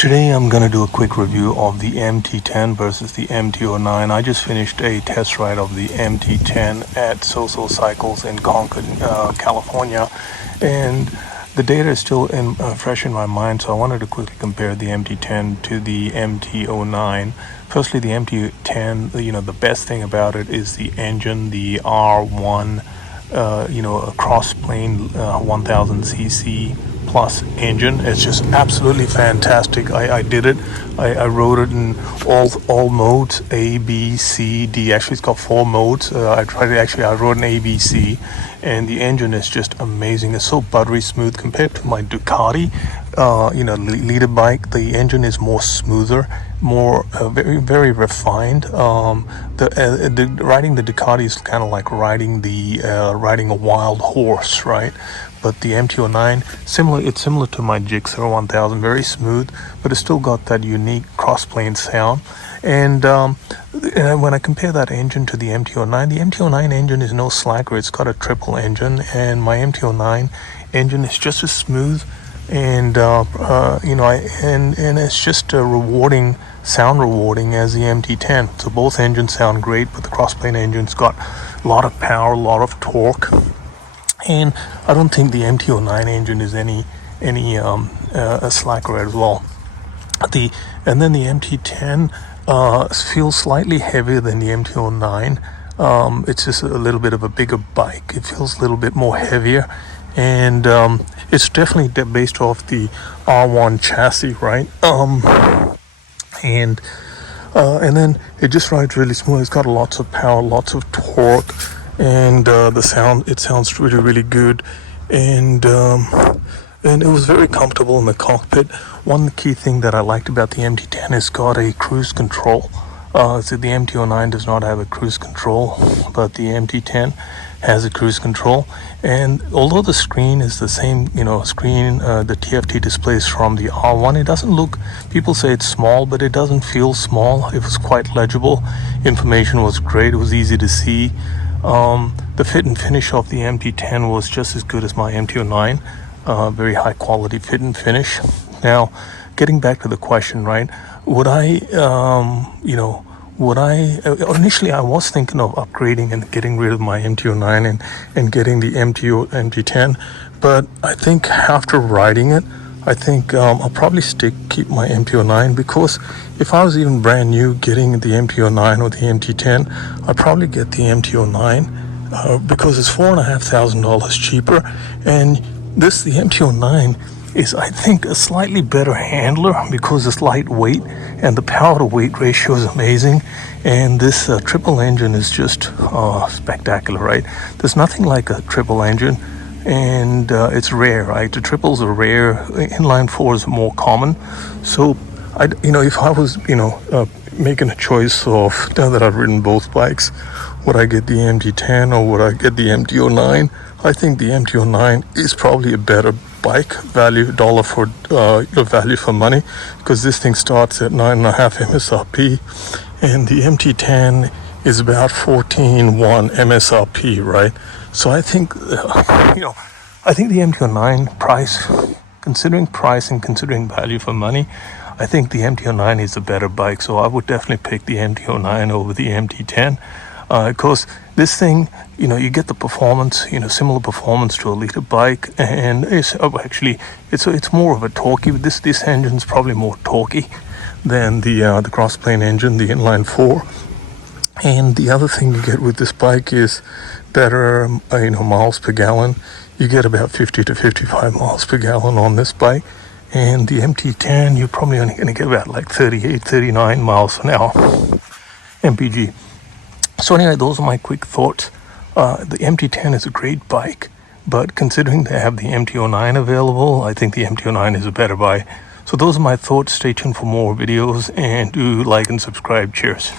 Today I'm going to do a quick review of the MT10 versus the MT09. I just finished a test ride of the MT10 at So-So Cycles in Concord, California, and the data is still fresh in my mind, so I wanted to quickly compare the MT10 to the MT09. Firstly, the MT10, the best thing about it is the engine, the R1, a cross-plane 1000cc plus engine. It's just absolutely fantastic. I did it. I rode it in all modes, A, B, C, D. Actually, it's got 4 modes. I rode an A, B, C, and the engine is just amazing. It's so buttery smooth compared to my Ducati, leader bike. The engine is more smoother, more very, very refined. Riding the Ducati is kind of like riding a wild horse, right? But the MT09, it's similar to my Gixxer 1000, very smooth, but it's still got that unique cross-plane sound. And when I compare that engine to the MT09 engine is no slacker. It's got a triple engine, and my MT09 engine is just as smooth, and and it's just rewarding as the MT10. So both engines sound great, but the cross-plane engine's got a lot of power, a lot of torque. And I don't think the MT09 engine is any a slacker as well. And then the MT10 feels slightly heavier than the MT09. It's just a little bit of a bigger bike. It feels a little bit more heavier, and it's definitely based off the R1 chassis, right? And then it just rides really smooth. It's got lots of power, lots of torque. And it sounds really, really good, and it was very comfortable in the cockpit. One key thing that I liked about the MT10 is got a cruise control. So the MT09 does not have a cruise control, but the MT10 has a cruise control. And although the screen is the same, the TFT displays from the R1, it doesn't look, people say it's small, but it doesn't feel small. It was quite legible. Information was great. It was easy to see. The fit and finish of the MT10 was just as good as my MT09. Very high quality fit and finish. Now, getting back to the question, right? Initially I was thinking of upgrading and getting rid of my MT09 and getting the MT10, but I think after riding it, I think I'll probably keep my MT09, because if I was even brand new getting the MT09 or the MT10, I'd probably get the MT09 because it's $4,500 cheaper. And the MT09 is, I think, a slightly better handler because it's lightweight and the power to weight ratio is amazing. And this triple engine is just spectacular, right? There's nothing like a triple engine. And it's rare, right? The triples are rare. Inline 4 is more common. So, if I was, making a choice of, now that I've ridden both bikes, would I get the MT10 or would I get the MT09? I think the MT09 is probably a better bike, value for money, because this thing starts at 9.5 MSRP, and the MT10 is about 14.1 MSRP, right? So I think, I think the MT09 price, considering price and considering value for money, I think the MT09 is a better bike. So I would definitely pick the MT09 over the MT10, because this thing, you get the performance, similar performance to a liter bike, and it's more of a torquey. This engine is probably more torquey than the cross-plane engine, the inline 4. And the other thing you get with this bike is better, miles per gallon. You get about 50 to 55 miles per gallon on this bike. And the MT10, you're probably only going to get about like 38, 39 miles an hour MPG. So anyway, those are my quick thoughts. The MT10 is a great bike, but considering they have the MT09 available, I think the MT09 is a better bike. So those are my thoughts. Stay tuned for more videos, and do like and subscribe. Cheers.